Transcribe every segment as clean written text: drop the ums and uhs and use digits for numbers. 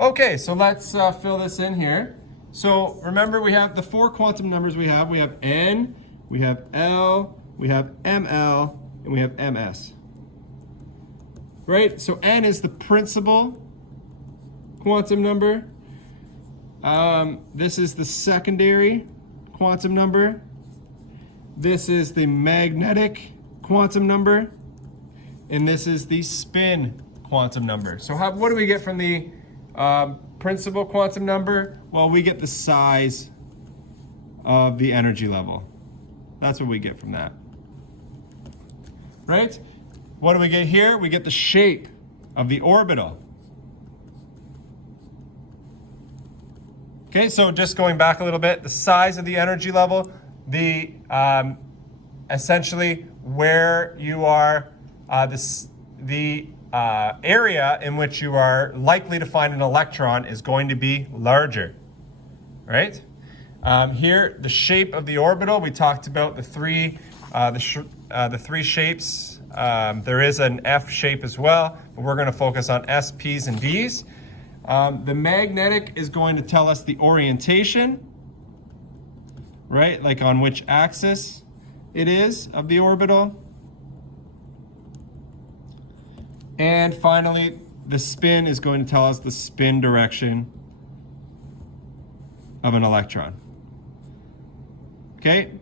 Okay, so let's fill this in here. So remember, we have the four quantum numbers we have. We have N, we have L, we have ML, and we have MS. Right? So N is the principal quantum number. This is the secondary quantum number. This is the magnetic quantum number. And this is the spin quantum number. So what do we get from the principal quantum number? Well, we get the size of the energy level. That's what we get from that. Right? What do we get here? We get the shape of the orbital. Okay, so just going back a little bit, the size of the energy level, the essentially where you are, the area in which you are likely to find an electron is going to be larger, right? Here, the shape of the orbital, we talked about the three shapes. There is an F shape as well, but we're going to focus on S, P's, and D's. The magnetic is going to tell us the orientation, right? Like on which axis it is of the orbital. And finally, the spin is going to tell us the spin direction of an electron. Okay?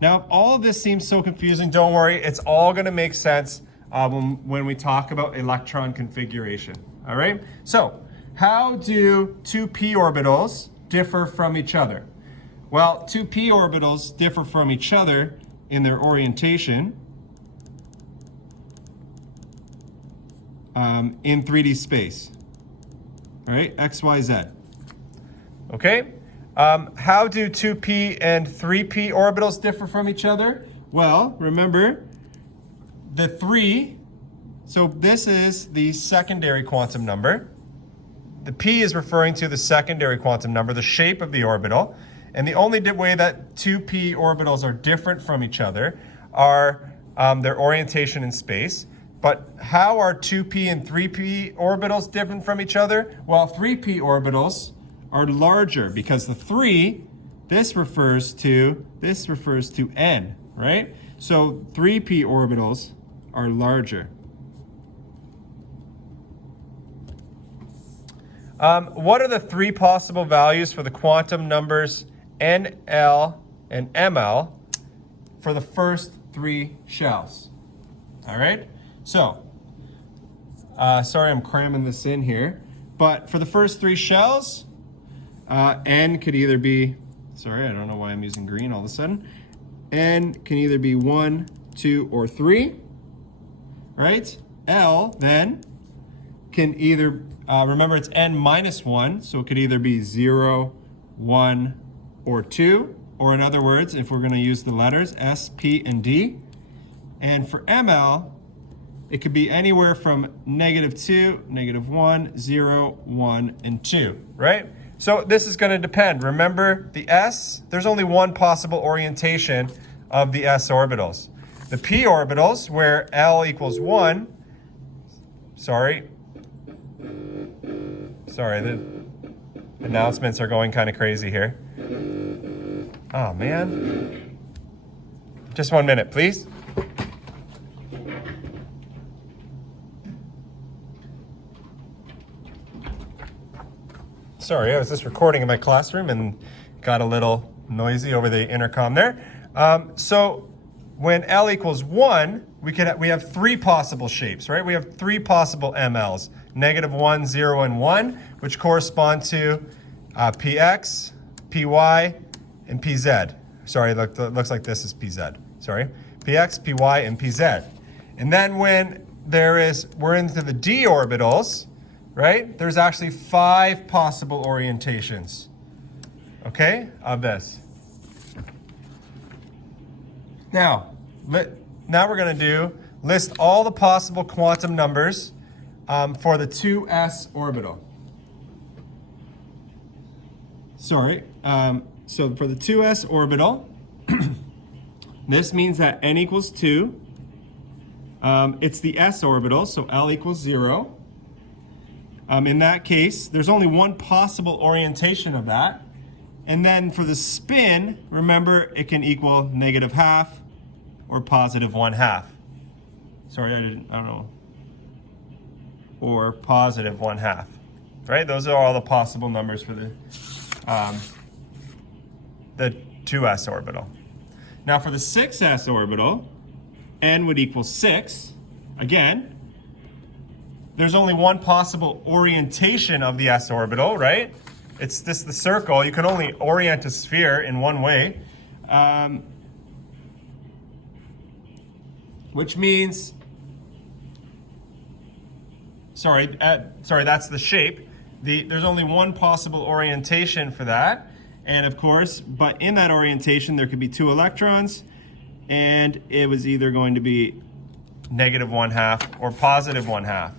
Now, if all of this seems so confusing, don't worry. It's all going to make sense when we talk about electron configuration. All right? So, how do two p orbitals differ from each other? Well, two p orbitals differ from each other in their orientation in 3D space. All right, X, Y, Z. Okay? How do 2p and 3p orbitals differ from each other? Well, remember, the 3, so this is the secondary quantum number. The p is referring to the secondary quantum number, the shape of the orbital. And the only way that 2p orbitals are different from each other are their orientation in space. But how are 2p and 3p orbitals different from each other? Well, 3p orbitals are larger because the 3, this refers to N, right? So 3p orbitals are larger. What are the three possible values for the quantum numbers N, L, and ML for the first three shells? All right, so, sorry I'm cramming this in here, but for the first three shells, N could either be, sorry, I don't know why I'm using green all of a sudden. N can either be 1, 2, or 3, right? L then can either, remember it's N minus 1, so it could either be 0, 1, or 2, or in other words, if we're going to use the letters S, P, and D. And for ML, it could be anywhere from -2, -1, 0, 1, and 2, right? So this is going to depend. Remember, the S, there's only one possible orientation of the S orbitals. The P orbitals, where L equals 1, sorry, the announcements are going kind of crazy here. Oh, man. Just 1 minute, please. Sorry, I was just recording in my classroom and got a little noisy over the intercom there. So when L equals 1, we have three possible shapes, right? We have three possible MLs, -1, 0, and 1, which correspond to PX, PY, and PZ. Sorry, it looks like this is PZ. Sorry, PX, PY, and PZ. And then when we're into the D orbitals, right? There's actually 5 possible orientations, okay, of this. Now we're going to list all the possible quantum numbers for the 2s orbital. Sorry, so for the 2s orbital, this means that n equals 2. It's the s orbital, so L equals 0. In that case, there's only one possible orientation of that. And then for the spin, remember, it can equal -½ or +1/2. Sorry, I don't know. Or +1/2, right? Those are all the possible numbers for the 2s orbital. Now for the 6s orbital, n would equal 6. Again, there's only one possible orientation of the s orbital, right? It's the circle. You can only orient a sphere in one way, which means, sorry, that's the shape. There's only one possible orientation for that. And of course, but in that orientation, there could be 2 electrons, and it was either going to be -½ or +1/2.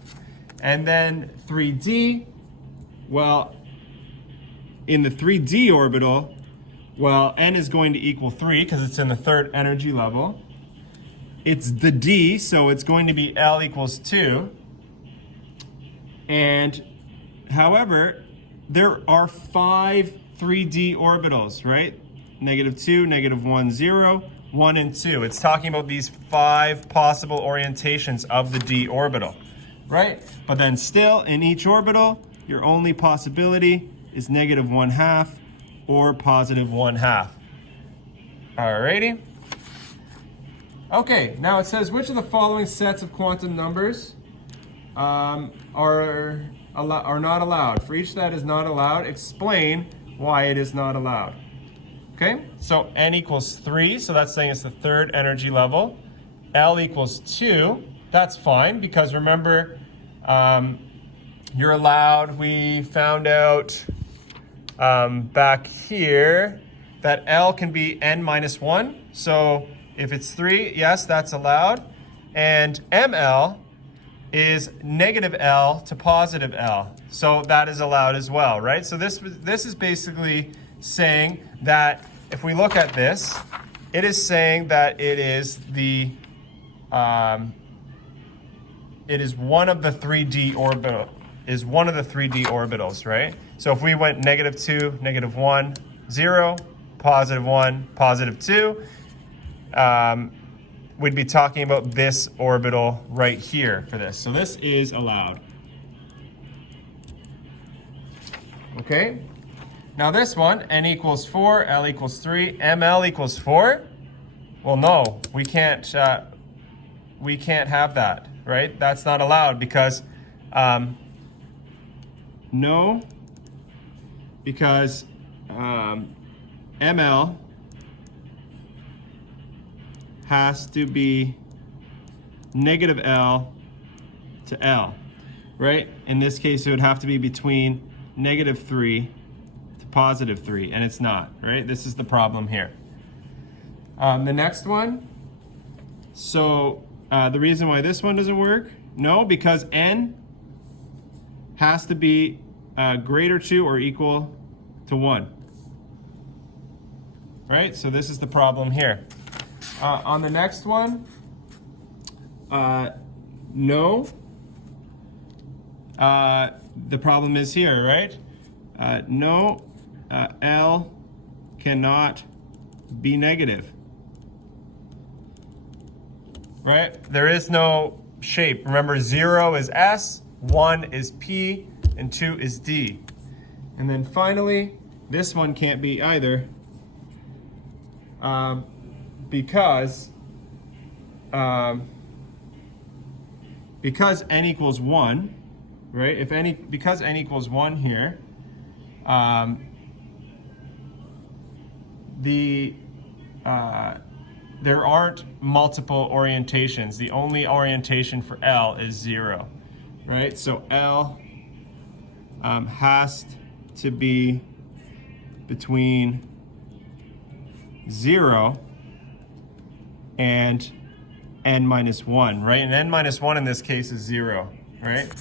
And then 3D, well, in the 3D orbital, well, n is going to equal 3 because it's in the 3rd energy level. It's the d, so it's going to be L equals 2. And however, there are 5 3D orbitals, right? -2, -1, 0, 1, and 2. It's talking about these 5 possible orientations of the d orbital, right? But then still, in each orbital, your only possibility is -½ or +1/2. Alrighty. Okay, now it says, which of the following sets of quantum numbers are not allowed? For each that is not allowed, explain why it is not allowed. Okay, so n equals 3, so that's saying it's the 3rd energy level. L equals 2, that's fine, because remember, you're allowed, we found out back here that L can be n-1, so if it's 3, yes, that's allowed. And ML is -L to +L, so that is allowed as well, right? So this is basically saying that if we look at this, it is saying that it is the it is one of the 3D orbitals, right? So if we went -2, -1, 0, +1, +2, we'd be talking about this orbital right here for this. So this is allowed. Okay, now this one, n equals 4, L equals 3, ML equals 4. Well, no, we can't have that, right? That's not allowed because, ML has to be -L to L, right? In this case, it would have to be between -3 to +3, and it's not, right? This is the problem here. The next one, so the reason why this one doesn't work, because n has to be greater to or equal to 1, right? So this is the problem here. On the next one, no. The problem is here, right? L cannot be negative, right? There is no shape. Remember, 0 is S, 1 is P, and 2 is D. And then finally, this one can't be either. Because n equals 1, right? Because n equals 1 here, there aren't multiple orientations. The only orientation for L is 0, right? So L has to be between 0 and n-1, right? And n-1 in this case is 0, right?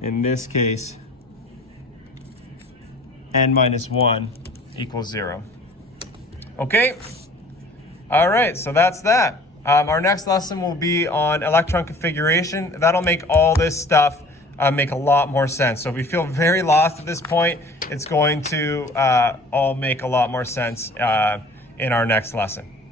In this case, n-1 equals 0. Okay? All right, so that's that. Our next lesson will be on electron configuration. That'll make all this stuff make a lot more sense. So if we feel very lost at this point, it's going to all make a lot more sense in our next lesson.